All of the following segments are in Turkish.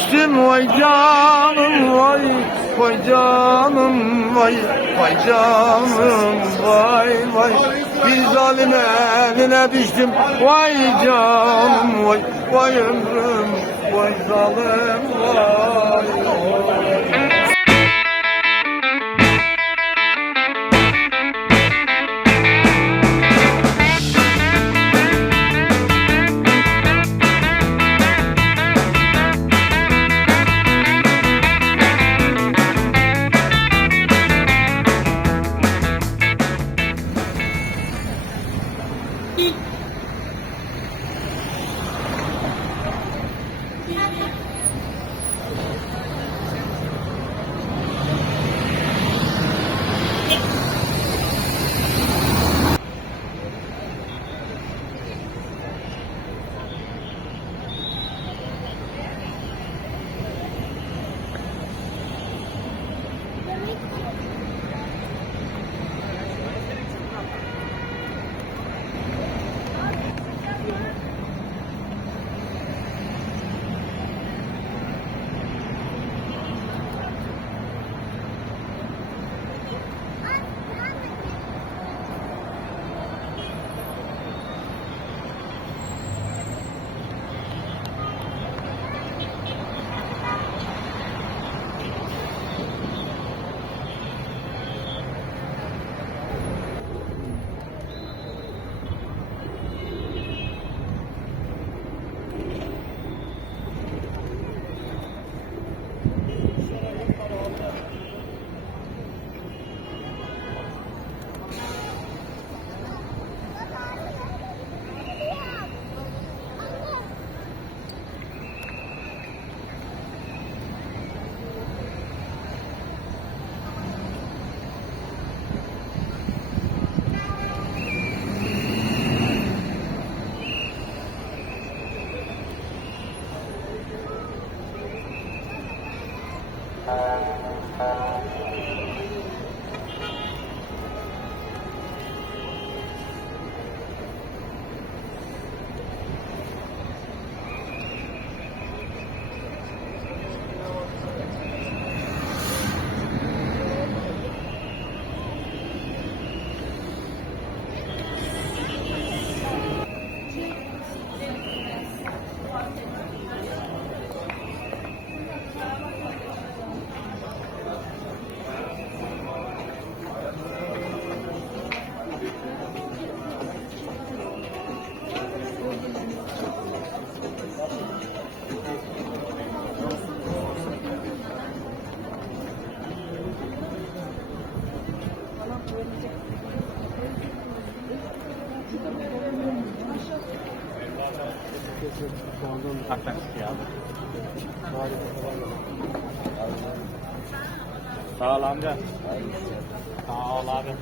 düştüm vay canım vay. Vay canım vay. Vay canım vay vay. Bir zalim eline düştüm vay canım vay. Vay ömrüm vay zalim vay. Sağ ol amca. Sağ ol abi.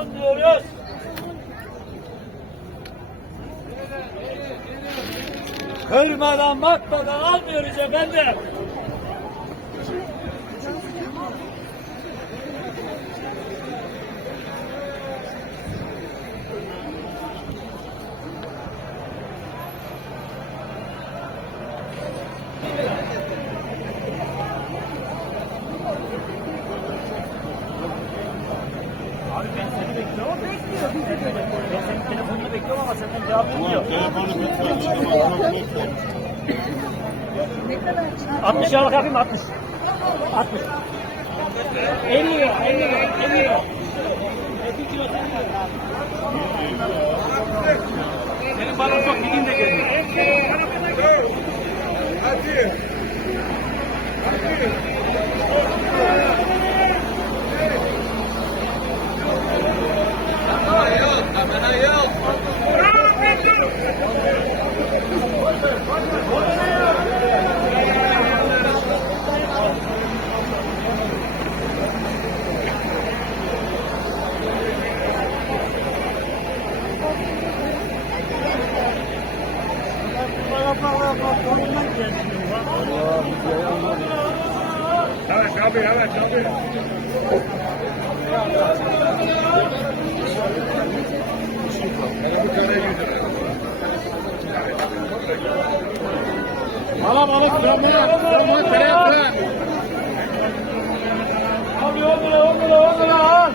almıyoruz. Kırmadan bakmadan almıyoruz efendim. Abi ben seni bekliyorum. Ben senin telefonunu bekliyorum ama senden cevap yok. Telefonu lütfen. 60 liralık yapayım mı? 60. 60. 50 lira, 50 lira, 50 lira. 2 kilo sen de. Senin balon çok gidin de gelin. Hadi. Evet abi, evet abi. Alabalık, kırmızı, tereyağı. Abi 10 lira, 10 lira, 10 lira al.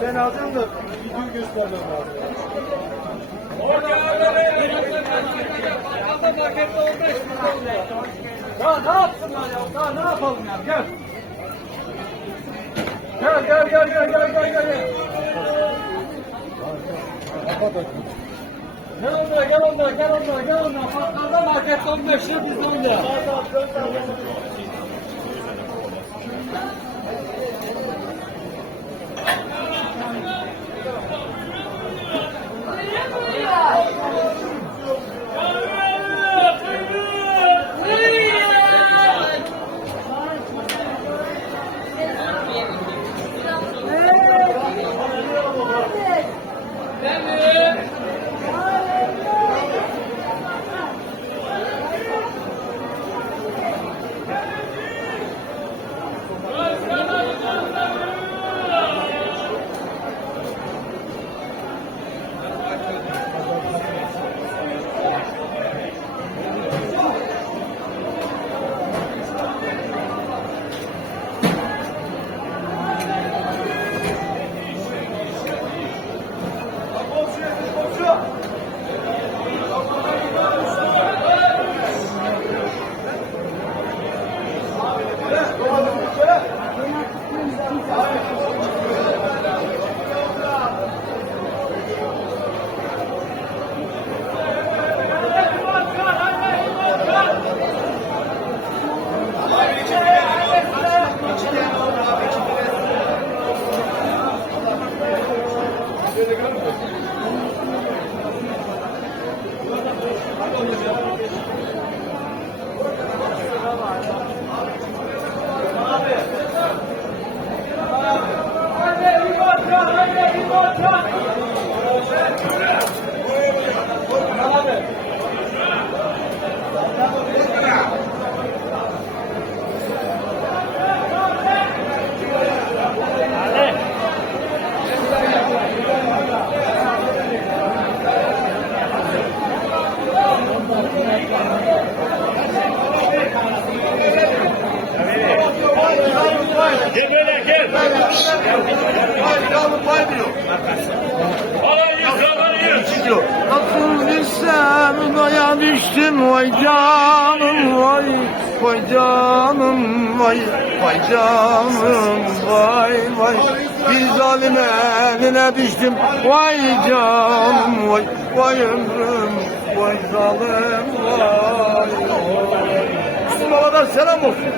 Sen aldın da video göstermem lazım. Ya ne yapsınlar ya? Daha ne yapalım ya? Gel. Gel. Gel onlara. Patlarda markette 15 lira bizde 10 lira. Gel böyle gel. Nasıl bir sevdaya düştüm vay canım vay. Vay canım vay. Vay canım vay. Bir zalim eline düştüm vay canım vay. Vay ömrüm vay zalim vay. Müslüm Baba'dan selam olsun.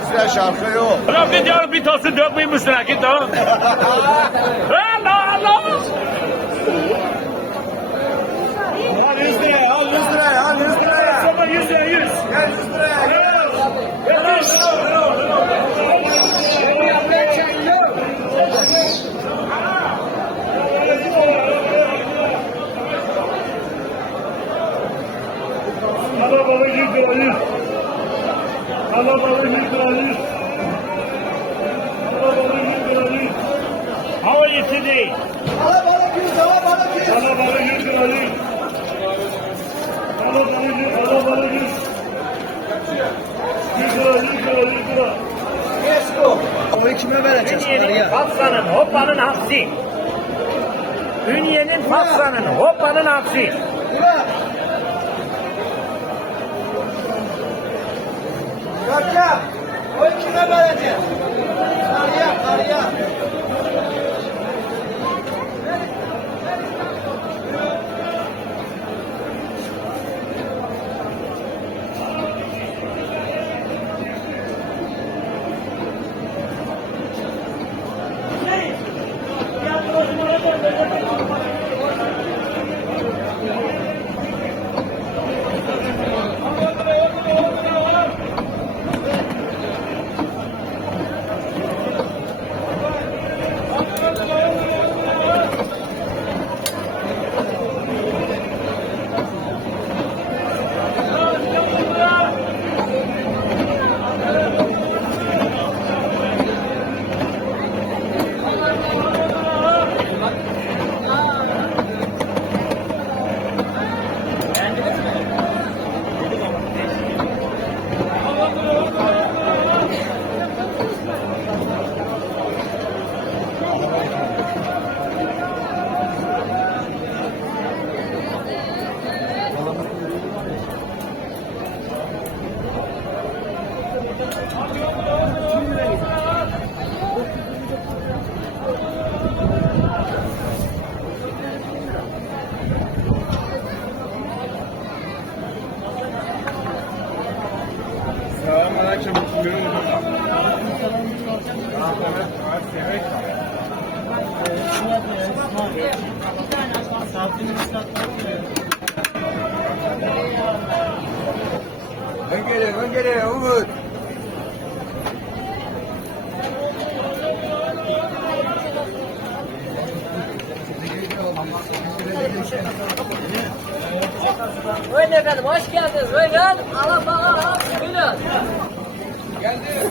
Bizde şarkı yok. Bırak bir canım bir tosun dökmeyin üstüne git lan. Allah. Al 100 liraya, al 100 liraya, al 100 liraya. Sonra 100 lira 100. Gel 100 liraya. Yetiş. Alabalık 100 lira 100. Alabalık 100 lira 100. Alabalık 100 lira 100. Hava yeti değil. Alabalık 100, alabalık 100. Alabalık 100 lira 100. Alabalık 100. 100 lira 100 lira 100 lira. Esko. Ama kime vereceğiz? Ünye'nin Fatsa'nın hoppanın aksi. Ünye'nin Fatsa'nın hoppanın aksi. Bırak. Kaçak. O kime vereceğiz? Karıya. Ön geri, Umut. Buyurun efendim, hoş geldiniz. Buyurun. Allah bana buyurun. Geldi.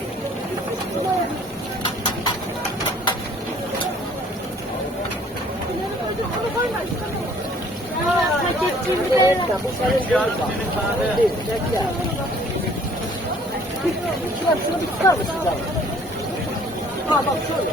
Bu senin değil bak. Bekle. İkilem şunu bir tutar mısınız abi? Ha bak şöyle.